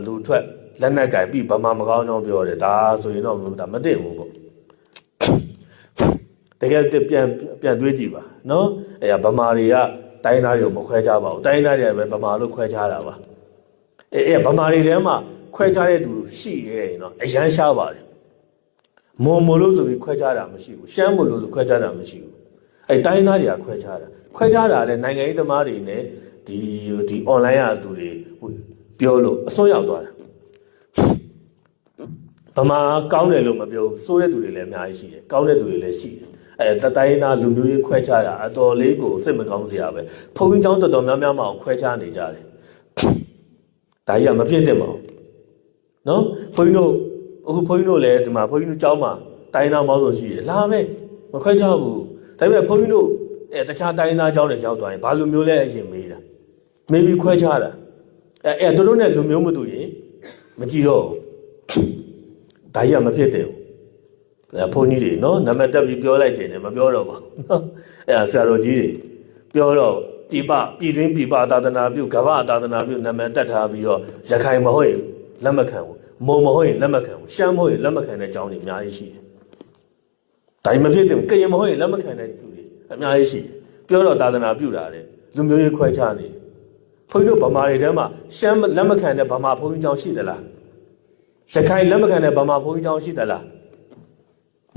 လူထွက်လက်နက်ကိုင်ပြီးဗမာမကောင်းကြောင်းပြောတယ်ဒါဆိုရင်တော့ဒါမသိဘူးပေါ့တကယ်ပြန်တွေးကြည့်ပါနော်အဲ့ဗမာတွေကတိုင်းသားတွေကိုမခွဲခြားပါဘူးတိုင်းသားတွေပဲဗမာလို့ခွဲခြားတာပါအဲ့ဗမာတွေထဲမှာခွဲခြားတဲ့သူရှိရဲ့နော်အရန်ရှားပါတယ်မွန်မို့လို့ဆိုပြီးခွဲခြားတာမရှိဘူးရှမ်းမို့လို့ဆိုခွဲခြားတာမရှိဘူးအဲ့တိုင်းသားတွေကခွဲခြားတာလဲနိုင်ငံရေးသမားတွေနဲ့ဒီ online ရသူတွေပြောလို့အစွန်းရောက်သွားတာဗမာကောင်းတယ်လို့မပြောစိုးတဲ့သူတွေလည်းအများကြီးရှိတယ်ကောင်းတဲ့သူတွေလည်းရှိတယ်အဲတိုင်းသားလူမျိုးရေးခွဲခြားတာအတော်လေးကိုစိတ်မကောင်းစရာပဲဘုံကြီးကျောင်းတော်တော်များများမှခွဲခြားနေကြတယ်ဒါကြီးကမဖြစ်သင့်ပါဘူးနော်ဘုန်းကြီးတို့အခုဘုန်းကြီးတို့လည်းဒီမှာဘုန်းကြီးတို့ကျောင်းမှာတိုင်းသားမောင်းလို့ရှိရလာပဲမခွဲခြားဘူးဒါပေမဲ့ဘုန်းကြီးတို့တခြားတိုင်းသားကျောင်းတွေရောက်သွားရင်ဘာလူမျိုးလဲအရင်မေးတာမေးပြီးခွဲခြားတာသူတို့နဲ့လူမျိုးမတူရင်မကြည့်တော့ဒါကြီးကမဖြစ်တယ်ဘုန်းကြီးတွေနော်နာမည်တက်ပြီးပြောလိုက်ခြင်းနဲ့မပြောတော့ပါဘူးနော်ဆရာတော်ကြီးတွေပြောတော့ပြည်တွင်းပြည်ပသာသနာပြုကမ္ဘာသာသနာပြုနာမည်တက်ထားပြီးတော့ရခိုင်မဟုတ်ရင်လက်မခံဘူးမုံမဟုတ်ရင်လက်မခံဘူးရှမ်းမဟုတ်ရင်လက်မခံတဲ့ကျောင်းတွေအများကြီးရှိတယ်ဒါကြီးမဖြစ်တယ်ကရင်မဟုတ်ရင်လက်မခံတဲ့သူတွေအများကြီးရှိတယ်ပြောတော့သာသနာပြုတာတဲ့လူမျိုးရေးခွဲခြားနေဘုန်းကြီးတို့ဗမာတွေထဲမှာရှမ်းလက်မခံတဲ့ဗမာဘုန်းကြီးကျောင်းရှိသလားရခိုင်လက်မခံတဲ့ဗမာဘုန်းကြီးကျောင်းရှိသလား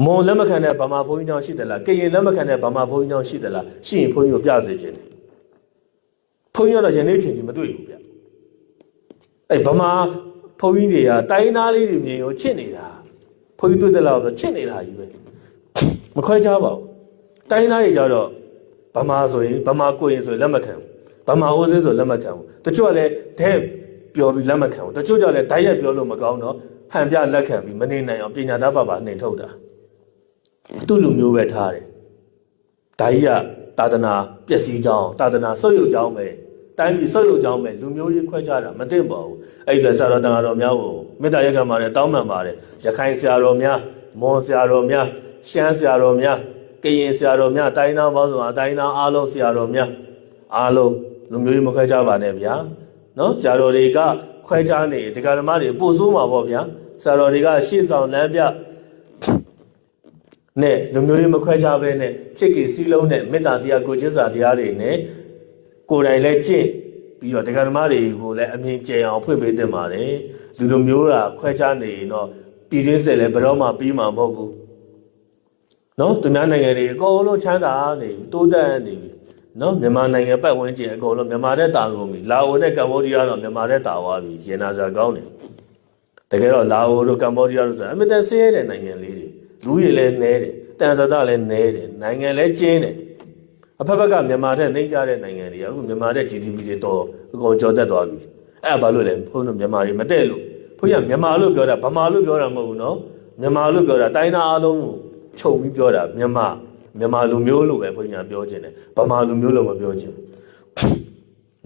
မွန်လက်မခံတဲ့ဗမာဘုန်းကြီးကျောင်းရှိသလားကရင်လက်မခံတဲ့ဗမာဘုန်းကြီးကျောင်းရှိသလားရှိရင်ဘုန်းကြီးကိုပြစေခြင်းတယ်ဘုန်းကြီးကတော့ယနေ့ချိန်ကြီးမတွေ့ဘူးဗျအဲ့ဗမာဘုန်းကြီးတွေကတိုင်းသားလေးတွေမြင်ရောချစ်နေတာဘုန်းကြီးတွေ့တယ်လို့ဆိုချစ်နေတာကြီးပဲမခွဲခြားပါဘူးတိုင်းသားတွေကြတော့ဗမာဆိုရင်ဗမာကိုရင်ဆိုရင်လက်မခံဘူးဗမာအိုးစင်းဆိုလက်မခံဘူးတချို့ကလည်းတဲ့ပြောပြီးလက်မခံဘူးတချို့ကြလည်းဓာတ်ရိုက်ပြောလို့မကောင်းတော့ဟန်ပြလက်ခံပြီးမနေနိုင်အောင်ပညာသားပါနှင်ထုတ်တာသူ့လူမျိုးပဲထားတယ်ဒါကြီးကသာသနာပျက်စီးကြောင်းသာသနာဆုတ်ယုတ်ကြောင်းပဲတိုင်းပြည်ဆုတ်ယုတ်ကြောင်းပဲလူမျိုးရေးခွဲခြားတာမသိပါဘူးအဲ့ဒီဆရာတော်တန်ဃာတော်များကိုမေတ္တာရပ်ခံပါတယ်တောင်းပန်ပါတယ်ရခိုင်ဆရာတော်များမွန်ဆရာတော်များရှမ်းဆရာတော်များကရင်ဆရာတော်များတိုင်းသားပေါင်းစုံတိုင်းသားအားလုံးဆရာတော်များအားလုံးလူမျိုးရေးမခွဲခြားပါနဲ့ဗျာနော်ဆရာတော်တွေကခွဲခြားနေဒကာဓမ္မတွေပို့ဆိုးမှာပေါ့ဗျာဆရာတော်တွေကရှေ့ဆောင်လမ်းပြနဲ့လူမျိုးရေးမခွဲခြားဘဲနဲ့ချစ်ကီစီးလုံးနဲ့မေတ္တာတရားကိုကျင့်စာတရားတွေနဲ့ကိုယ်တိုင်လည်းကျင့်ပြီးတော့ဒကာဓမ္မတွေကိုလည်းအမြင်ကျယ်အောင်ဖွင့်ပေးသင့်ပါတယ်လူမျိုးကခွဲခြားနေရင်တော့ပြည်တွင်းစစ်လည်းဘယ်တော့မှပြီးမှာမဟုတ်ဘူးနော်သူများနိုင်ငံတွေအကုန်လုံးချမ်းသာနေတိုးတက်နေပြီနော်မြန်မာနိုင်ငံပတ်ဝန်းကျင်အကုန်လုံးမြန်မာတဲ့တာကုန်ပြီလာအိုနဲ့ကမ္ဘောဒီးယားတော့မြန်မာတဲ့တာသွားပြီရင်နာစာကောင်းတယ်တကယ်တော့လာအိုတို့ကမ္ဘောဒီးယားတို့ဆိုအမေတန်ဆင်းရဲတဲ့နိုင်ငံလေးတွေလူရည်လည်းနဲတယ်တန်ဆာလည်းနဲတယ်နိုင်ငံလည်းကျင်းတယ်အဖက်ဖက်ကမြန်မာတဲ့နှိမ့်ကြတဲ့နိုင်ငံတွေအခုမြန်မာတဲ့ GDP တွေတော့အကုန်ကျော်တက်သွားပြီအဲ့ဒါဘာလို့လဲဘုန်းတို့မြန်မာတွေမတည့်လို့ဘုန်းကြီးမြန်မာလို့ပြောတာဗမာလို့ပြောတာမဟုတ်ဘူးနော်မြန်မာလို့ပြောတာတိုင်းသားအားလုံးခြုံပြီးပြောတာမြန်မာလူမျိုးလို့ပဲဘုန်းကြီးကပြောခြင်းတယ်ဗမာလူမျိုးလို့မပြောခြင်း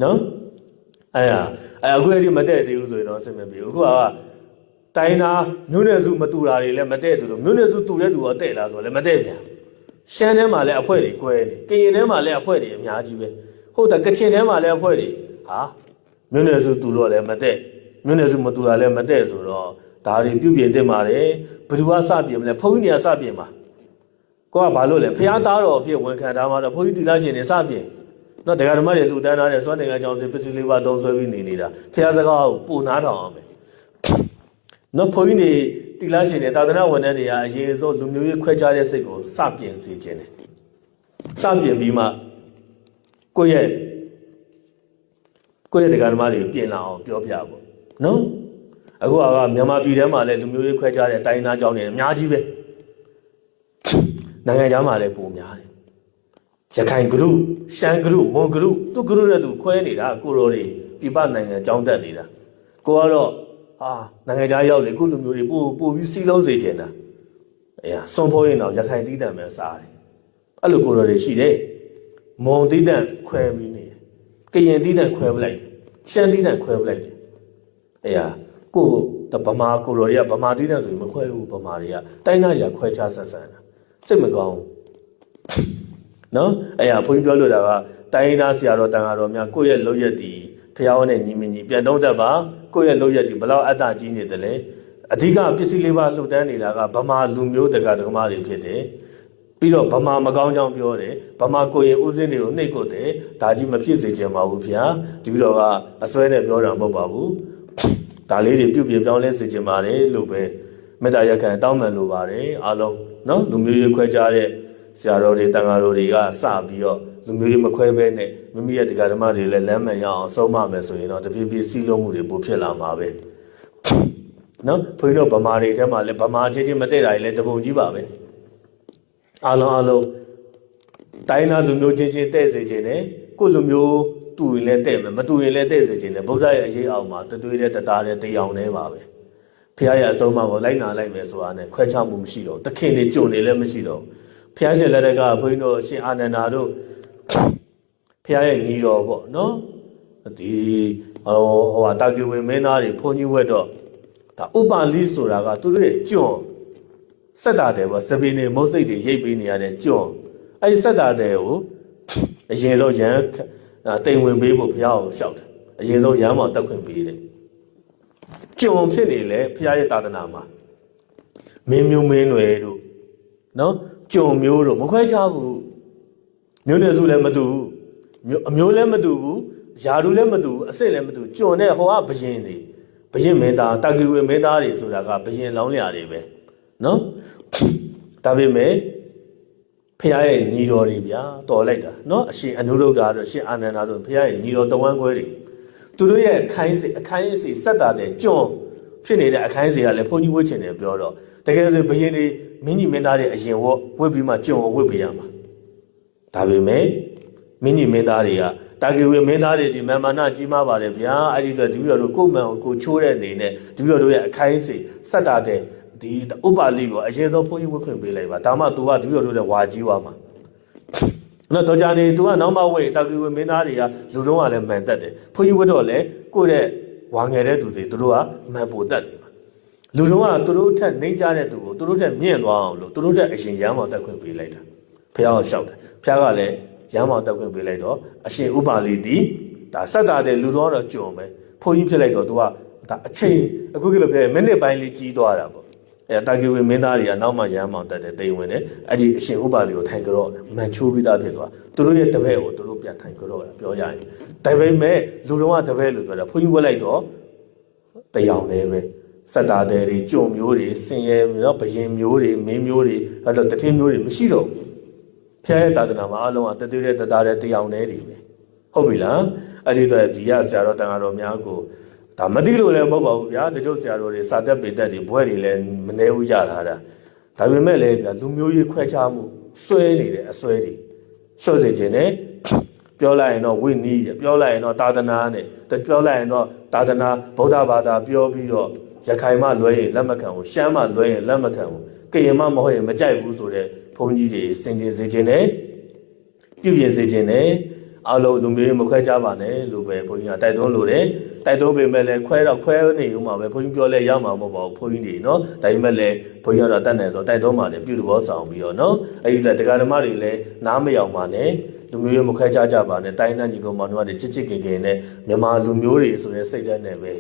နော်အခုအဲ့ဒီမတည့်သေးဘူးဆိုရင်တော့စိတ်မပြေဘူးအခုကတိုင်းသားမျိုးနွယ်စုမတူတာတွေလည်းမတည့်သူတို့မျိုးနွယ်စုတူတဲ့သူကတဲ့လားဆိုလည်းမတည့်ပြန်ရှမ်းထဲမှာလည်းအဖွဲ့တွေကွဲနေကရင်ထဲမှာလည်းအဖွဲ့တွေအများကြီးပဲဟုတ်တယ်ကချင်ထဲမှာလည်းအဖွဲ့တွေဟာမျိုးနွယ်စုတူတော့လည်းမတည့်မျိုးနွယ်စုမတူတာလည်းမတည့်ဆိုတော့ဒါတွေပြုပြင်တင်ပါတယ်ဘယ်သူကစပြင်မလဲဘုန်းကြီးတွေကစပြင်ပါကိုကဘာလို့လဲဖះသားတော်အဖြစ်ဝန်ခံထားမှာတော့ဘုန်းကြီးတိလာရှင်တွေစပြင်နော်တရားဓမ္မတွေလူတန်းထားတဲ့စွမ်းတင်ကအကြောင်းစီပစ္စည်းလေးပါသုံးဆွဲပြီးနေတာဖះစကားကိုပို့နားထောင်အောင်ပဲနော်ဘုန်းကြီးတွေတိလာရှင်တွေသာသနာဝန်ထမ်းတွေကအရင်ဆုံးလူမျိုးရေးခွဲခြားတဲ့စိတ်ကိုစပြင်စေခြင်းတယ်စပြင်ပြီးမှကိုယ့်ရဲ့တရားဓမ္မတွေပြင်လာအောင်ပြောပြဖို့နော်အခုကမြန်မာပြည်ထဲမှာလည်းလူမျိုးရေးခွဲခြားတဲ့တိုင်းသားကြောင်းတွေအများကြီးပဲနိုင်ငံခြားမှာလည်းပုံများတယ်ရခိုင်ဂရုရှမ်းဂရုမွန်ဂရုသူဂရုနဲ့သူခွဲနေတာကိုရောတွေပြပနိုင်ငံကြောင်းတက်နေတာကိုကတော့နိုင်ငံခြားရောက်လေခုလူမျိုးတွေပို့ပြီးစီးလုံးစေချင်တာစွန်ဖိုးရင်တော့ရခိုင်တီးတန့်ပဲစားတယ်အဲ့လိုကိုရောတွေရှိတယ်မွန်တီးတန့်ခွဲပြီးနေကရင်တီးတန့်ခွဲပလိုက်ရှမ်းတီးတန့်ခွဲပလိုက်ကိုဗမာကိုရောတွေကဗမာတီးတန့်ဆိုရင်မခွဲဘူးဗမာတွေကတိုင်းသားတွေကခွဲခြားဆက်ဆံတာစိတ်မကောင်းဘူးနော်ဘုန်းကြီးပြောလို့တာကတိုင်းသားဆရာတော်တန်ဃာတော်များကိုယ့်ရဲ့လုပ်ရက်ဒီဖျားဝနဲ့ညီမညီပြန်တော့တတ်ပါ ကိုယ့်ရဲ့လုပ်ရက်ဒီဘလောက်အတ္တကြီးနေတယ်လဲအဓိကပစ္စည်းလေးပါလှုပ်တန်းနေတာကဗမာလူမျိုးတက္ကသမားတွေဖြစ်တယ်ပြီးတော့ဗမာမကောင်းကြောင်းပြောတယ်ဗမာကိုရင်ဦးစင်းတွေကိုနှိပ်ကွတယ်ဒါကြီးမဖြစ်စေချင်ပါဘူးဗျာဒီပြီးတော့ကအစွဲနဲ့ပြောတာမဟုတ်ပါဘူးဒါလေးတွေပြုပြင်ပြောင်းလဲစေချင်ပါတယ်လို့ပဲမေတ္တာရက်ခံတောင်းပန်လိုပါတယ်အားလုံးနော်လူမျိုးရေးခွဲခြားတဲ့ဆရာတော်တွေတန်ဃာတော်တွေကစပြီးတော့လူမျိုးရေးမခွဲဘဲနဲ့မိမိရဲ့တရားဓမ္မတွေလည်းလမ်းမှန်ရအောင်ဆုံးမမယ်ဆိုရင်တော့တပြေးပြေးစီးလုံးမှုတွေပိုဖြစ်လာမှာပဲနော်ဘုန်းကြီးတို့ဗမာတွေထဲမှာလည်းဗမာချင်းမတည့်တာလည်းတပုံကြီးပါပဲအားလုံးတိုင်းသားလူမျိုးချင်းတဲ့စေခြင်းနဲ့ကိုယ်လူမျိုးတူရင်လည်းတဲ့မယ်မတူရင်လည်းတဲ့စေခြင်းနဲ့ဗုဒ္ဓရဲ့အရေးအောက်မှာတသွေးတဲ့တသားတဲ့တရားနဲ့ပါပဲဖခင်ရဲ့အဆုံးအမကိုလိုက်နာလိုက်မယ်ဆိုတာနဲ့ခွဲခြားမှုမရှိတော့တခင်တွေကြုံနေလည်းမရှိတော့ဖခင်ရှင်လက်ထက်ကဘုန်းကြီးတို့အရှင်အာနန္ဒာတို့ဖခင်ရဲ့ညီတော်ပေါ့နော်ဒီတာကိဝေမင်းသားတွေဘုန်းကြီးဝက်တော့ဒါဥပါလိဆိုတာကသူတို့ရဲ့ကျွန်းဆက်တာတယ်ပေါ့စပင်းတွေမုတ်စိတ်တွေရိပ်ပေးနေရတဲ့ကျွန်းအဲဒီဆက်တာတယ်ကိုအရင်ဆုံးရန်တိမ်ဝင်ပေးဖို့ဘုရားကိုလျှောက်တယ်အရင်ဆုံးရန်မောင်တက်ခွင့်ပေးတယ်ကျွန်းဖြစ်နေလေဘုရားရဲ့သာသနာမှာမင်းမျိုးမင်းတွေတို့နော်ကျွန်းမျိုးတို့မခွဲခြားဘူးမျိုးနယ်စုလည်းမတူဘူးအမျိုးလည်းမတူဘူးယာတူလည်းမတူဘူးအစ်စ်လည်းမတူကျွန်းနဲ့ဟောကဘယင်တွေဘယင်မင်းသားတာကိဝေမင်းသားတွေဆိုတာကဘယင်လောင်းလျာတွေပဲနော်ဒါပေမဲ့ဖခင်ရဲ့ညီတော်တွေဗျာတော်လိုက်တာနော်အရှင်အနုရုဒ္ဓတို့အရှင်အာနန္ဒာတို့ဖခင်ရဲ့ညီတော်တဝမ်းခွဲတွေသူတို့ရဲ့အခိုင်းစီစက်တာတဲ့ကျွန်းဖြစ်နေတဲ့အခိုင်းစီကလည်းဘုန်းကြီးဝှက်ချင်တယ်ပြောတော့တကယ်ဆိုဘယင်တွေမင်းကြီးမင်းသားတွေအရင်ဝှက်ပြီးမှကျွန်းကိုဝှက်ပေးရမှာဒါပေမဲ့မင်းကြီးမင်းသားတွေကတာကိဝေမင်းသားတွေဒီမာမနာကြီးမားပါတယ်ဗျာအဲ့ဒီတော့ဒီပြီးတော့ကိုယ်မှန်ကိုချိုးတဲ့အနေနဲ့ဒီပြီးတော့ရဲ့အခိုင်းစီစက်တာတဲ့ဒီဥပါလိကိုအရင်ဆုံးဘုန်းကြီးဝတ်ခွင့်ပေးလိုက်ပါဒါမှ तू ကဒီလိုလိုဝါကြီးသွားမှာနော်တော့ကြနေ तू ကနောက်မှဝတ်တာကိဝေမင်းသားတွေကလူလုံးကလည်းမှန်တတ်တယ်ဘုန်းကြီးဝတ်တော့လေကိုယ့်ရဲ့ဝါငယ်တဲ့သူတွေတို့ကမှန်ပိုတတ်နေပါလူလုံးကသူတို့ထက်နှိမ့်ကြတဲ့သူကိုသူတို့ထက်မြင့်သွားအောင်လို့သူတို့ထက်အရင်ရမ်းမောင်တက်ခွင့်ပေးလိုက်တာဖះကိုလျှောက်တယ်ဖះကလည်းရမ်းမောင်တက်ခွင့်ပေးလိုက်တော့အရှင်ဥပါလိဒီဒါစက်တာတဲ့လူတော်တော့ကြုံပဲဘုန်းကြီးဖြစ်လိုက်တော့ तू ကဒါအချိန်အခုကလည်းမိနစ်ပိုင်းလေးကြီးသွားတာပေါ့တာကိဝေမင်းသားတွေကနောက်မှရမ်းမောင်တက်တယ်တိမ်ဝင်တယ်အဲ့ဒီအရှင်ဥပါလိကိုထိုင်ကြတော့မန်ချိုးပြီးသားဖြစ်သွားသူတို့ရဲ့တပည့်ကိုသူတို့ပြန်ထိုင်ကြတော့ပြောရရင်ဒါပေမဲ့လူတော်ကတပည့်လို့ပြောတာဘုန်းကြီးဝက်လိုက်တော့တရားနဲ့ပဲစက်တာတဲ့တွေကြုံမျိုးတွေဆင်ရဲနော်ဘယင်မျိုးတွေမင်းမျိုးတွေအဲ့တော့တထင်းမျိုးတွေမရှိတော့ဖျားရဲ့သာသနာမှာအလုံးကတသွေးတဲ့တသားတဲ့တရားနဲ့တွေပဲဟုတ်ပြီလားအဲ့ဒီတော့ဒီရဆရာတော်တန်ဃာတော်များကိုဒါမသိလို့လည်းမဟုတ်ပါဘူးဗျာတချို့ဆရာတော်တွေစာသက်ပေသက်တွေဘွဲတွေလည်းမနှဲဘူးရတာဒါပေမဲ့လည်းဗျာလူမျိုးရေးခွဲခြားမှုစွဲနေတဲ့အစွဲတွေလျှော့စေခြင်းနဲ့ပြောလိုက်ရင်တော့ဝိနည်းပြောလိုက်ရင်တော့သာသနာနဲ့ပြောလိုက်ရင်တော့သာသနာဗုဒ္ဓဘာသာပြောပြီးတော့ရခိုင်မှလွဲရင်လက်မခံဘူးရှမ်းမှလွဲရင်လက်မခံဘူးကရင်မှမဟုတ်ရင်မကြိုက်ဘူးဆိုတဲ့ဘုန်းကြီးတွေစင်ကြင်စေခြင်းနဲ့ပြုပြင်စေခြင်းနဲ့အလုံးလူမျိုးမခွဲခြားပါနဲ့လို့ပဲဘုန်းကြီးကတိုက်တွန်းလို့တယ်တိုက်တွန်းပေမဲ့လည်းခွဲနေဦးမှာပဲဘုန်းကြီးပြောလဲရမှာမဟုတ်ပါဘူးဘုန်းကြီးတွေနော်ဒါပေမဲ့လည်းဘုန်းကြီးကတော့တတ်နိုင်ဆိုတိုက်တွန်းပါလေပြုသဘောဆောင်ပြီးတော့နော်အဲ့ဒီတရားဓမ္မတွေလည်းနားမရောက်ပါနဲ့လူမျိုးမခွဲခြားကြပါနဲ့တိုင်းသားညီကောင်မောင်တို့ကချစ်ခင်နဲ့မြန်မာလူမျိုးတွေဆိုတဲ့စိတ်ဓာတ်နဲ့ပဲ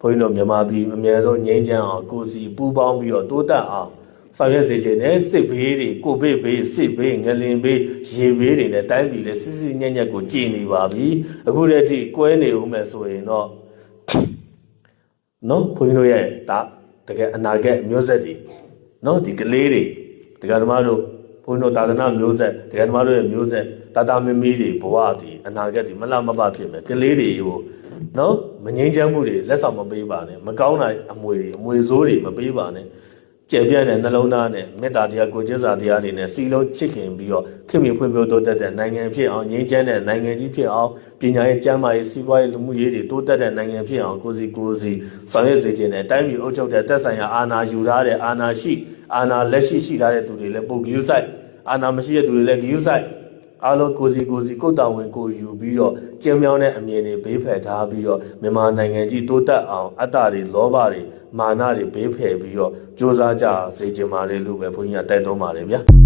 ဘုန်းကြီးတို့မြန်မာပြည်အများဆုံးငြိမ်းချမ်းအောင်ကိုစီပူးပေါင်းပြီးတော့တိုးတက်အောင်ဆောင်ရွက်စေခြင်းနဲ့စစ်ဘေးတွေကိုဗစ်ဘေးစစ်ဘေးငလင်ဘေးရေဘေးတွေနဲ့တိုင်းပြည်လည်းစစ်စစ်ညံ့ညံ့ကိုကြည်နေပါပြီအခုတည်းကကွဲနေဦးမယ်ဆိုရင်တော့နော်ဘုန်းကြီးတို့ရဲ့ဒါတကယ်အနာဂတ်မျိုးဆက်တွေနော်ဒီကလေးတွေတရားဓမ္မတို့ဘုန်းကြီးတို့သာသနာမျိုးဆက်တရားဓမ္မတို့ရဲ့မျိုးဆက်တာမမီတွေဘဝဒီအနာဂတ်ဒီမလှမပဖြစ်မယ်ကလေးတွေကိုနော်မငြိမ်းချမ်းမှုတွေလက်ဆောင်မပေးပါနဲ့မကောင်းတဲ့အမွေဆိုးတွေမပေးပါနဲ့ကျေပြန့်တဲ့နှလုံးသားနဲ့မေတ္တာတရားကိုကျေးဇူးတရားတွေနဲ့စီလုံးချစ်ခင်ပြီးတော့ခင်မင်ဖွံ့ဖြိုးတိုးတက်တဲ့နိုင်ငံဖြစ်အောင်ငြိမ်းချမ်းတဲ့နိုင်ငံကြီးဖြစ်အောင်ပညာရေးကျန်းမာရေးစီးပွားရေးလူမှုရေးတွေတိုးတက်တဲ့နိုင်ငံဖြစ်အောင်ကိုစီဆောင်ရွက်စေခြင်းနဲ့တိုင်းပြည်အုပ်ချုပ်တဲ့သက်ဆိုင်ရာအာဏာယူထားတဲ့အာဏာလက်ရှိထားတဲ့သူတွေလည်းပုတ်ဂရုစိုက်အာဏာမရှိတဲ့သူတွေလည်းဂရုစိုက်အားလုံးကိုစီကိုယ်တောင်ဝင်ကိုယူပြီးတော့ကျင်းမြောင်းတဲ့အမြင်တွေဘေးဖယ်ထားပြီးတော့မြန်မာနိုင်ငံကြီးတိုးတက်အောင်အတ္တတွေလောဘတွေမာနတွေဘေးဖယ်ပြီးတော့ကြိုးစားကြစေချင်ပါလေလို့ပဲဘုန်းကြီးကတိုက်တွန်းပါတယ်ဗျာ